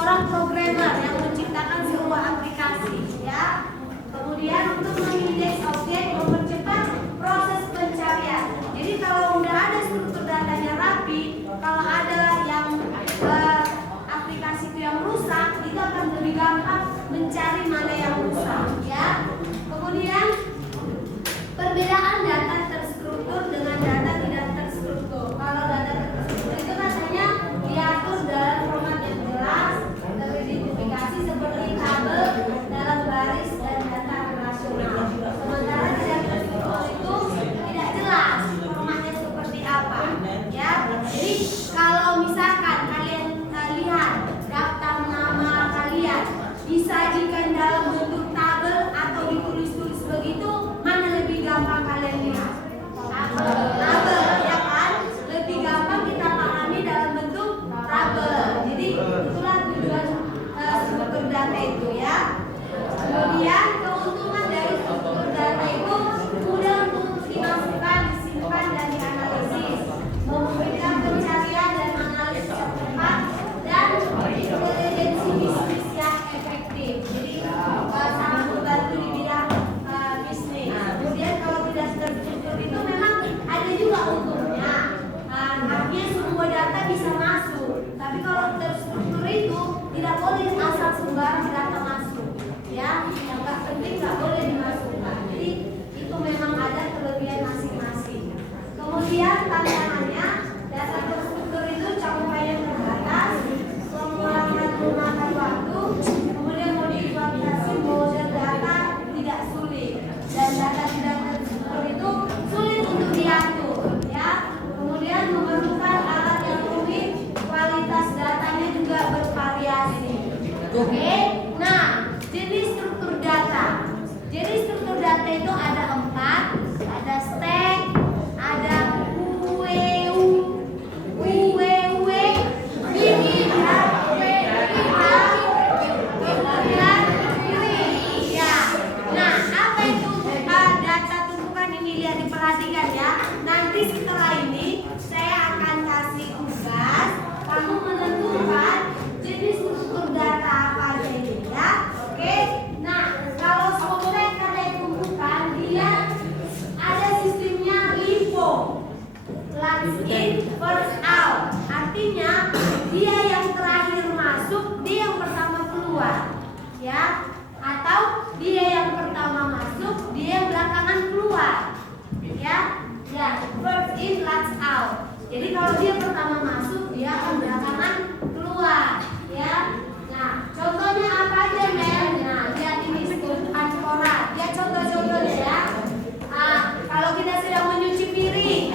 seorang programmer yang menciptakan sebuah aplikasi, ya. Kemudian untuk mengindeks objek, mempercepat proses pencarian. Jadi kalau udah ada struktur datanya rapi, kalau ada yang aplikasi itu yang rusak, itu akan lebih gampang mencari mana yang rusak, ya. Kemudian perbedaan data terstruktur dengan data tidak terstruktur. Kalau data terstruktur itu katanya diatur dalam format yang jelas, teridentifikasi seperti tabel dalam baris dan data relasional. Sementara tidak terstruktur itu tidak jelas formatnya seperti apa, ya. Jadi kalau misalkan kalian lihat daftar nama kalian disajikan dalam bentuk tabel atau ditulis-tulis begitu, mana lebih gampang kalian lihat? Tabel, ya kan? Lebih gampang kita pahami dalam bentuk tabel. Jadi itulah tujuan struktur data itu, ya. Kemudian keuntungan dari struktur data itu mudah untuk dimasukkan, disimpan dan dianalisis, memudahkan pencarian dan analisis yang cepat, dan intelijensi bisnis yang efektif. Jadi sangat membantu di bidang bisnis. Kemudian kalau tidak terstruktur itu memang ada juga untungnya. Artinya semua data bisa masuk. Tapi kalau terstruktur itu tidak boleh asal sembarang data masuk. Ya, yang nggak penting nggak boleh dimasukkan. Jadi itu memang ada kelebihan masing-masing. Kemudian tantangannya, data terstruktur itu capaian terbatas, pengulangan memakan waktu, kemudian modifikasi model data tidak sulit, dan data tidak terstruktur itu sulit untuk diatur, ya. Kemudian memerlukan alat yang rumit, kualitas datanya juga bervariasi. Oke, nah jenis struktur data. Jadi struktur data itu ada 4, ada stack, ada perhatikan ya. Nanti setelah ini saya akan kasih tugas kamu menentukan jenis struktur data apa aja ini, ya. Oke. Nah, kalau software kalian tumpukan, dia ada sistemnya LIFO, last in first out. Artinya dia yang terakhir masuk, dia yang pertama keluar, ya. Atau dia yang pertama masuk, dia yang belakangan keluar. Ya, first in, last out. Jadi kalau dia pertama masuk, dia akan belakangan keluar, ya. Nah, contohnya apa aja, Mel? Nah, lihat ini Anfora. Ya, contoh-contohnya ya. Kalau kita sedang menyuci piring,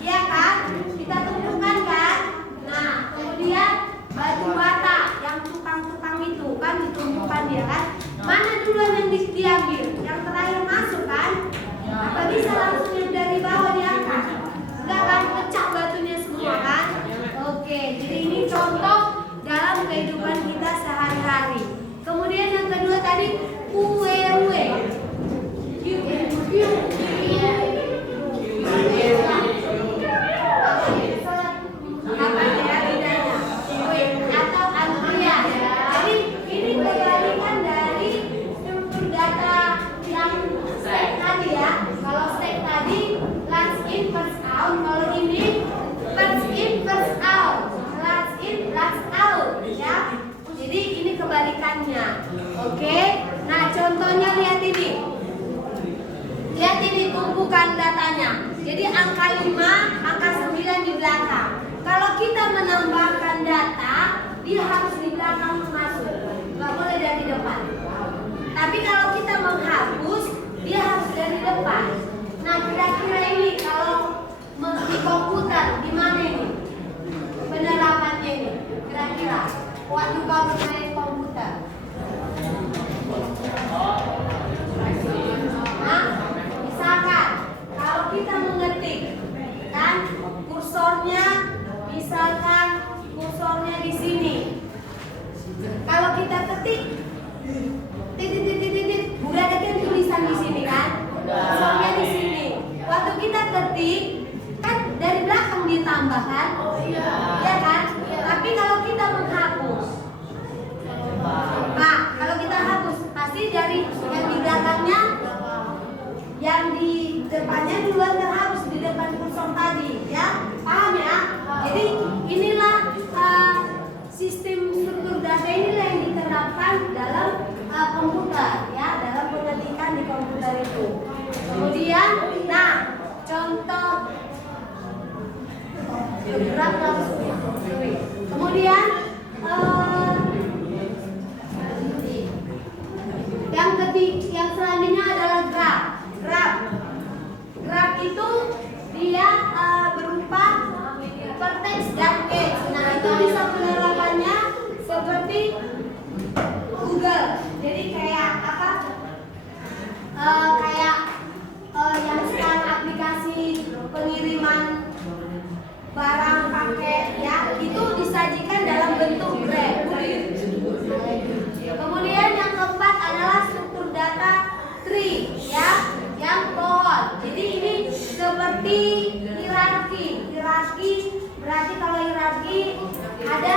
ya kan? Kita tumpukan kan? Nah, kemudian batu bata yang tukang-tukang itu kan ditumpukan dia kan? Mana duluan yang diambil? Yang terakhir masuk kan? Apa bisa langsung yang dari bawah diangkat? Enggak kan, pecah batunya semua kan? Oke, jadi ini contoh dalam kehidupan kita sehari-hari. Kemudian yang kedua tadi kue-kue. Apa ya bedanya? Kue atau antrian. Jadi ini kebalikan dari struktur data yang stack tadi ya. Kalau stack tadi last in first out, kalau ini first in first out, last in last out, ya. Jadi ini kebalikannya. Oke. Nah, contohnya lihat ini. Lihat ini tumpukan datanya. Jadi angka 5, angka 9 di belakang. Kalau kita menambahkan data, dia harus di belakang masuk. Nggak boleh dari depan. Tapi kalau kita menghapus, dia harus dari depan. Nah, kira-kira ini kalau di komputer di mana ini penerapannya ini? Kira-kira waktu kau bermain komputer. Nah, misalkan kalau kita mengetik, kan kursornya, misalkan kursornya di sini. Kalau kita ketik titik, udah ada kan tulisan di sini kan? Kursornya di sini. Waktu kita ketik, kan dari belakang ditambah kan? Ya kan? Tapi kalau kita menghapus, struktur data ini yang diterapkan dalam komputer, ya, dalam pengetikan di komputer itu. Kemudian, nah, contoh gerak langsung. Kemudian yang selanjutnya adalah graf. Graf itu dia berupa vertex dan edge. Nah, itu bisa penerapannya seperti Google. Jadi kayak apa? Yang sekarang aplikasi pengiriman barang paket, ya, itu disajikan dalam bentuk graf. Kemudian yang keempat adalah struktur data tree, ya, yang pohon. Jadi ini seperti hierarki. Hierarki berarti kalau hierarki ada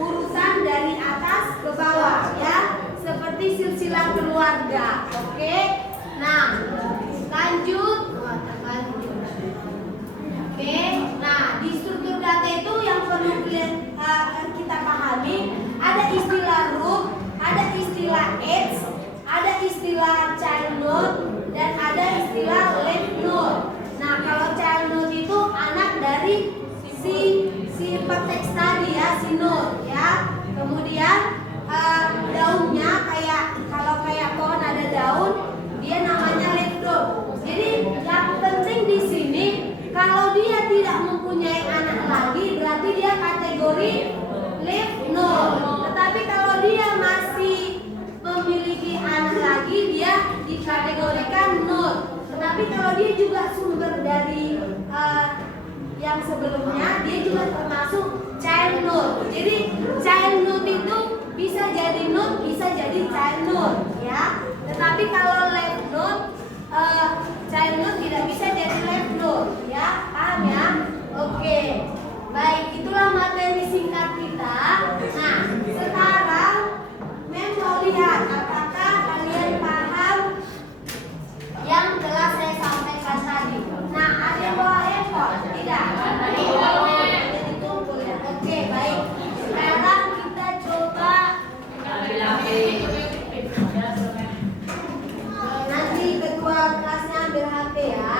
urutan dari atas ke bawah, ya, seperti silsilah keluarga. Oke. Nah, lanjut. Oke. Nah, di struktur data itu yang perlu kita pahami, ada istilah root, ada istilah edge, ada istilah child node, dan ada istilah left node. Nah, kalau child node itu anak dari si vertex tadi, ya, si node, ya. Kemudian daunnya kalau kayak pohon ada daun, dia namanya left node. Jadi yang penting di sini kalau dia tidak mempunyai anak lagi, berarti dia kategori left node. Tetapi kalau dia masih memiliki anak lagi, dia dikategorikan node. Tetapi kalau dia juga sumber dari yang sebelumnya, dia juga termasuk child node. Jadi child node itu bisa jadi node, bisa jadi child node, ya. Tetapi kalau left node, child node tidak bisa jadi left node, ya. Paham, ya? Oke. Baik, itulah materi singkat kita. Nah, sekarang mau lihat apakah kalian paham yang telah saya sampaikan tadi. Nah, ada yang bawa handphone? Tidak. Jadi kumpul, ya. Oke, baik. Sekarang kita coba nanti ketua kelasnya ambil HP, ya.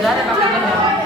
Udah ada pakai ya?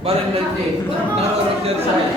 Balik nanti, naruh order saya.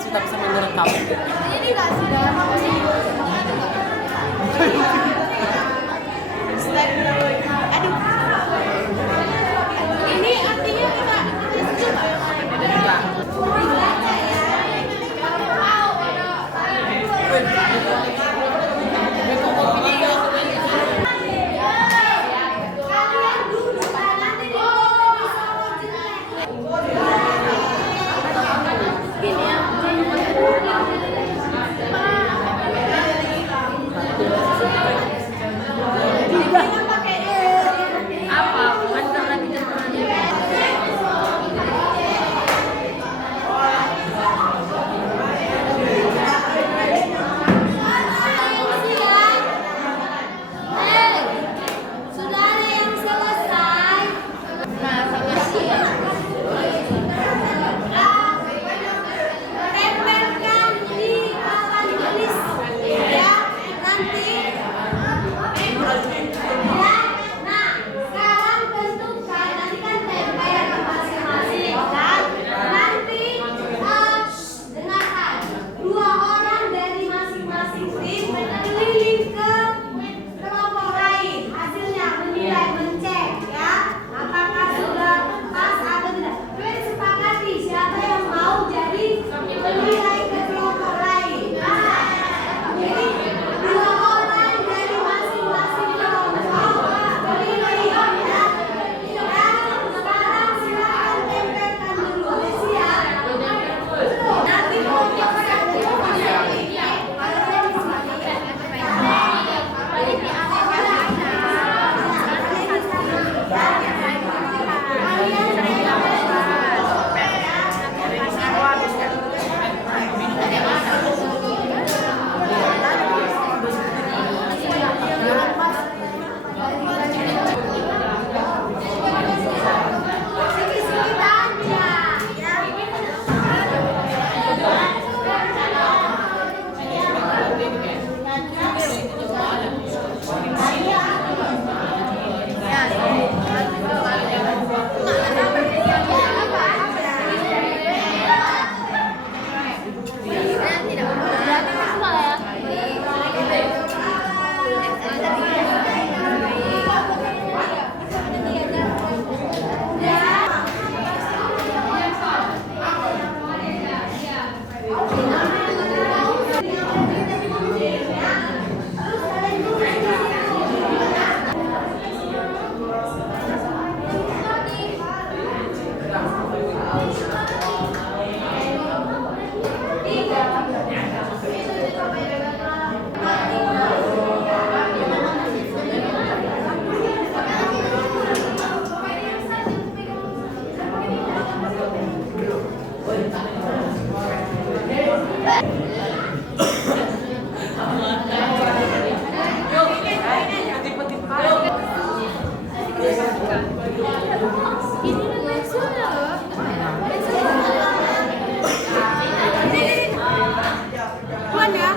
sih tapi sambil direkam. Ini nggak sih dalam apa sih? Aduh. Ini artinya kita dibaca ya. Kalian duduk nanti di gini ya. Apa? Antar lagi teman-teman. Sudah ada yang selesai. Tempelkan di papan tulis ya nanti. Ya, nah sekarang tentukan nanti kan tempel ke masing-masing kan. Nanti dengarkan 2 orang dari masing-masing tim keliling ke kelompok lain. Hasilnya menilai, mencek ya apakah sudah pas atau tidak. Kalian sepakati siapa yang mau jadi menilai ke kelompok lain. Jadi 2 orang dari masing-masing kelompok keliling ya. Dan sekarang silakan tempelkan dulu. Siap. Nanti kelompok satu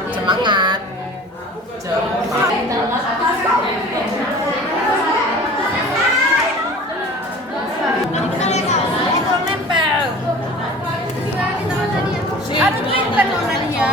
Semangat. Nempel. Ada nempel dong tadinya.